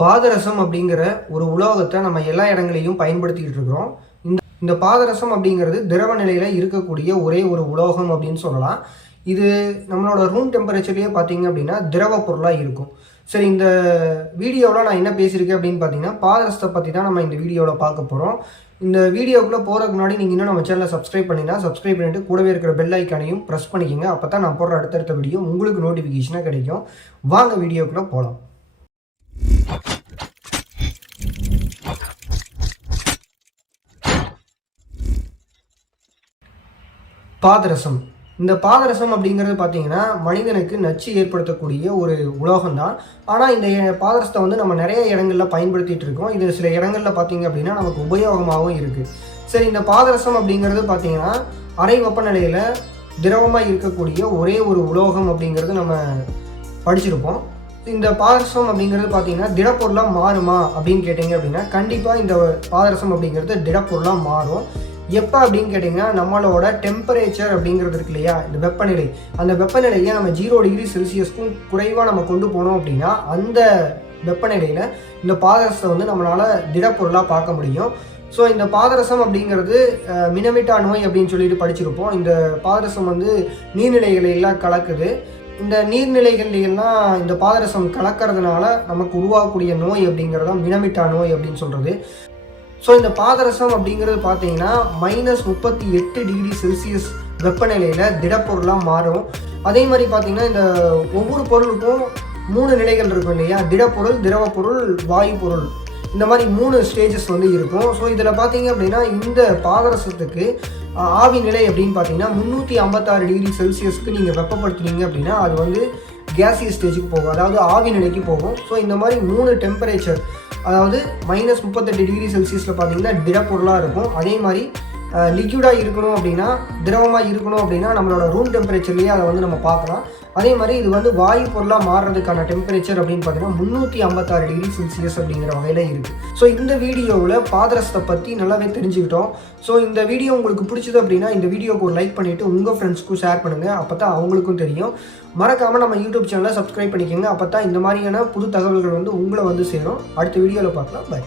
பாதரசம் அப்படிங்கிற ஒரு உலோகத்தை நம்ம எல்லா இடங்களையும் பயன்படுத்திக்கிட்டு இருக்கிறோம். இந்த பாதரசம் அப்படிங்கிறது திரவ நிலையில் இருக்கக்கூடிய ஒரே ஒரு உலோகம் அப்படின்னு சொல்லலாம். இது நம்மளோட ரூம் டெம்பரேச்சர்லேயே பார்த்தீங்க அப்படின்னா திரவ பொருளாக இருக்கும். சரி, இந்த வீடியோவில் நான் என்ன பேசியிருக்கேன் அப்படின்னு பார்த்தீங்கன்னா பாதரசத்தை பற்றி தான் நம்ம இந்த வீடியோவில் பார்க்க போகிறோம். இந்த வீடியோக்குள்ளே போகிறதுக்கு முன்னாடி நீங்கள் இன்னும் நம்ம சேனலை சப்ஸ்கிரைப் பண்ணிவிட்டு கூடவே இருக்கிற பெல் ஐக்கானையும் ப்ரெஸ் பண்ணிக்கோங்க. அப்போ தான் நான் போடுற அடுத்தடுத்த வீடியோ உங்களுக்கு நோட்டிஃபிகேஷனாக கிடைக்கும். வாங்க வீடியோக்குள்ளே போகலாம். பாதரசம். இந்த பாதரசம் அப்படிங்கிறது பார்த்தீங்கன்னா மனிதனுக்கு நச்சு ஏற்படுத்தக்கூடிய ஒரு உலோகம் தான். ஆனால் இந்த பாதரசத்தை வந்து நம்ம நிறைய இடங்களில் பயன்படுத்திகிட்டு இருக்கோம். இது சில இடங்களில் பார்த்தீங்க அப்படின்னா நமக்கு உபயோகமாகவும் இருக்குது. சரி, இந்த பாதரசம் அப்படிங்கிறது பார்த்தீங்கன்னா அறை வெப்பநிலையில் திரவமாக இருக்கக்கூடிய ஒரே ஒரு உலோகம் அப்படிங்கிறது நம்ம படிச்சிருப்போம். இந்த பாதரசம் அப்படிங்கிறது பார்த்தீங்கன்னா திடப்பொருளாக மாறுமா அப்படின்னு கேட்டிங்க அப்படின்னா கண்டிப்பாக இந்த பாதரசம் அப்படிங்கிறது திடப்பொருளாக மாறும். எப்போ அப்படின்னு கேட்டிங்கன்னா நம்மளோட டெம்பரேச்சர் அப்படிங்கிறது இருக்கு இல்லையா, இந்த வெப்பநிலை, அந்த வெப்பநிலையை நம்ம 0 டிகிரி செல்சியஸ்க்கும் குறைவாக நம்ம கொண்டு போனோம் அப்படின்னா அந்த வெப்பநிலையில் இந்த பாதரசத்தை வந்து நம்மளால் திடப்பொருளாக பார்க்க முடியும். ஸோ இந்த பாதரசம் அப்படிங்கிறது மினமிட்டா நோய் அப்படின்னு சொல்லிட்டு படிச்சிருப்போம். இந்த பாதரசம் வந்து நீர்நிலைகளெல்லாம் கலக்குது. இந்த நீர்நிலைகள்லாம் இந்த பாதரசம் கலக்கிறதுனால நமக்கு உருவாகக்கூடிய நோய் அப்படிங்கிறது தான் மினமிட்டா நோய் அப்படின்னு சொல்கிறது. ஸோ இந்த பாதரசம் அப்படிங்கிறது பார்த்தீங்கன்னா -38 டிகிரி செல்சியஸ் வெப்பநிலையில் திடப்பொருளாக மாறும். அதே மாதிரி பார்த்தீங்கன்னா இந்த ஒவ்வொரு பொருளுக்கும் 3 நிலைகள் இருக்கும் இல்லையா, திடப்பொருள், திரவப்பொருள், வாயு பொருள், இந்த மாதிரி 3 ஸ்டேஜஸ் வந்து இருக்கும். ஸோ இதில் பார்த்தீங்க அப்படின்னா இந்த பாதரசத்துக்கு ஆவி நிலை அப்படின்னு பார்த்தீங்கன்னா 356 டிகிரி செல்சியஸ்க்கு நீங்கள் வெப்பப்படுத்துனீங்க அப்படின்னா அது வந்து கேசியஸ் ஸ்டேஜுக்கு போகும், அதாவது ஆவி நிலைக்கு போகும். ஸோ இந்த மாதிரி 3 டெம்பரேச்சர், அதாவது -38 டிகிரி செல்சியஸில் பார்த்தீங்கன்னா திடப்பொருளாக இருக்கும். அதே மாதிரி லிக்யூடாக இருக்கணும் அப்படின்னா, திரவமாக இருக்கணும் அப்படின்னா நம்மளோட ரூம் டெம்பரேச்சர்லேயே அதை வந்து நம்ம பார்க்கலாம். அதே மாதிரி இது வந்து வாயு பொருளாக மாறுறதுக்கான டெம்பரேச்சர் அப்படின்னு பார்த்தீங்கன்னா 356 டிகிரி செல்சியஸ் அப்படிங்கிற வகையில் இருக்குது. ஸோ இந்த வீடியோவில் பாதரசத்தை பற்றி நல்லாவே தெரிஞ்சுக்கிட்டோம். ஸோ இந்த வீடியோ உங்களுக்கு பிடிச்சது அப்படின்னா இந்த வீடியோக்கு ஒரு லைக் பண்ணிவிட்டு உங்கள் ஃப்ரெண்ட்ஸ்க்கும் ஷேர் பண்ணுங்கள். அப்போ தான் அவங்களுக்கும் தெரியும். மறக்காமல் நம்ம யூடியூப் சேனலை சப்ஸ்கிரைப் பண்ணிக்கோங்க. அப்போ தான் இந்த மாதிரியான புது தகவல்கள் வந்து உங்களை வந்து சேரும். அடுத்த வீடியோவில் பார்க்கலாம். பை.